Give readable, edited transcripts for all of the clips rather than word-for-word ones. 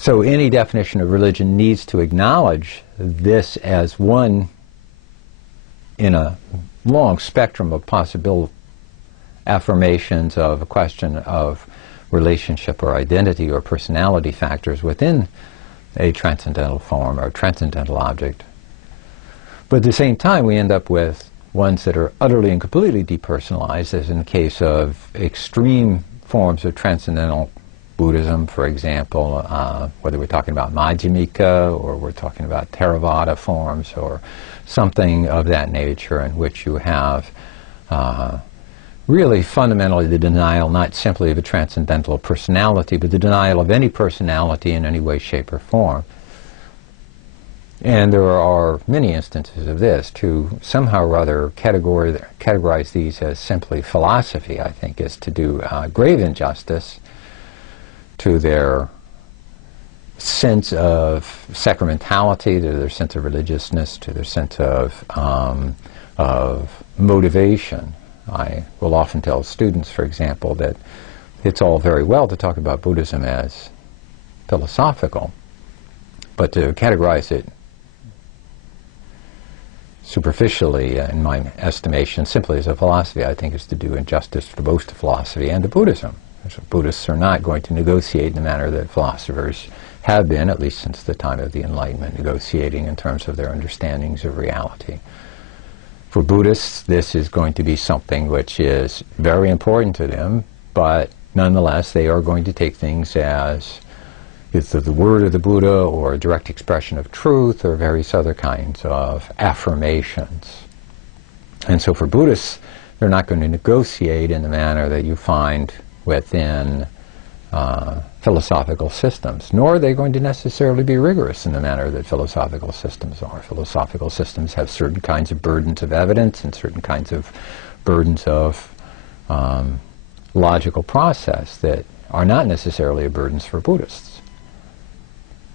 So any definition of religion needs to acknowledge this as one in a long spectrum of possible affirmations of a question of relationship or identity or personality factors within a transcendental form or transcendental object. But at the same time, we end up with ones that are utterly and completely depersonalized, as in the case of extreme forms of transcendental Buddhism, for example, whether we're talking about Madhyamika or we're talking about Theravada forms or something of that nature, in which you have really fundamentally the denial not simply of a transcendental personality, but the denial of any personality in any way, shape, or form. And there are many instances of this. To somehow or other categorize these as simply philosophy, I think, is to do grave injustice to their sense of sacramentality, to their sense of religiousness, to their sense of motivation. I will often tell students, for example, that it's all very well to talk about Buddhism as philosophical, but to categorize it superficially, in my estimation, simply as a philosophy, I think is to do injustice to both to philosophy and to Buddhism. So Buddhists are not going to negotiate in the manner that philosophers have been, at least since the time of the Enlightenment, negotiating in terms of their understandings of reality. For Buddhists, this is going to be something which is very important to them, but nonetheless they are going to take things as either the word of the Buddha or a direct expression of truth or various other kinds of affirmations. And so for Buddhists, they're not going to negotiate in the manner that you find within philosophical systems, nor are they going to necessarily be rigorous in the manner that philosophical systems are. Philosophical systems have certain kinds of burdens of evidence and certain kinds of burdens of logical process that are not necessarily burdens for Buddhists.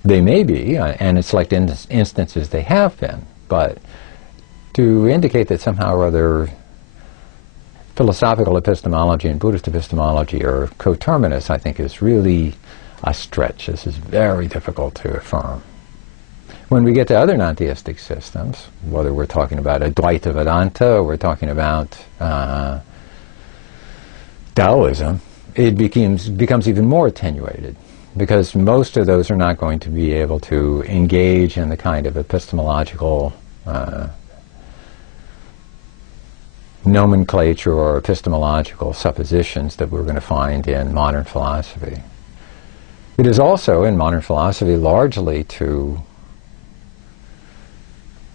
They may be, and in select instances they have been, but to indicate that somehow or other philosophical epistemology and Buddhist epistemology are coterminous, I think, is really a stretch. This is very difficult to affirm. When we get to other non-theistic systems, whether we're talking about Advaita Vedanta or we're talking about Taoism, it becomes even more attenuated, because most of those are not going to be able to engage in the kind of epistemological nomenclature or epistemological suppositions that we're going to find in modern philosophy. It is also in modern philosophy largely to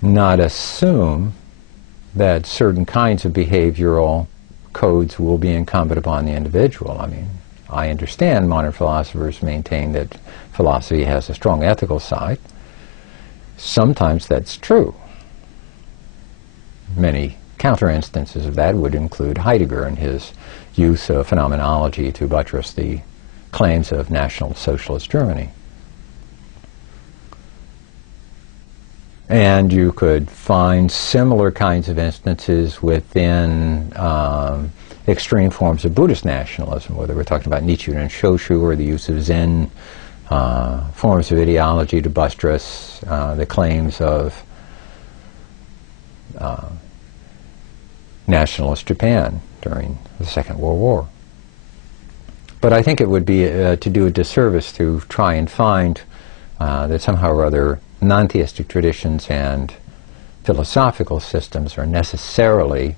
not assume that certain kinds of behavioral codes will be incumbent upon the individual. I mean, I understand modern philosophers maintain that philosophy has a strong ethical side. Sometimes that's true. Many counter instances of that would include Heidegger and his use of phenomenology to buttress the claims of National Socialist Germany. And you could find similar kinds of instances within extreme forms of Buddhist nationalism, whether we're talking about Nichiren Shoshu or the use of Zen forms of ideology to buttress the claims of nationalist Japan during the Second World War. But I think it would be to do a disservice to try and find that somehow or other non-theistic traditions and philosophical systems are necessarily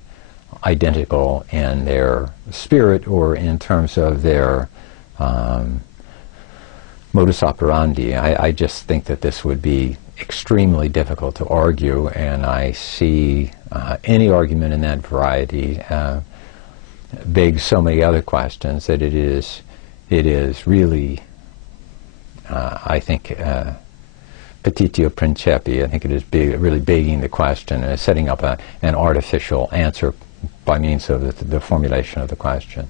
identical in their spirit or in terms of their modus operandi. I just think that this would be extremely difficult to argue, and I see any argument in that variety begs so many other questions that it is really, I think, petitio principii. I think it is really begging the question and setting up an artificial answer by means of the formulation of the question.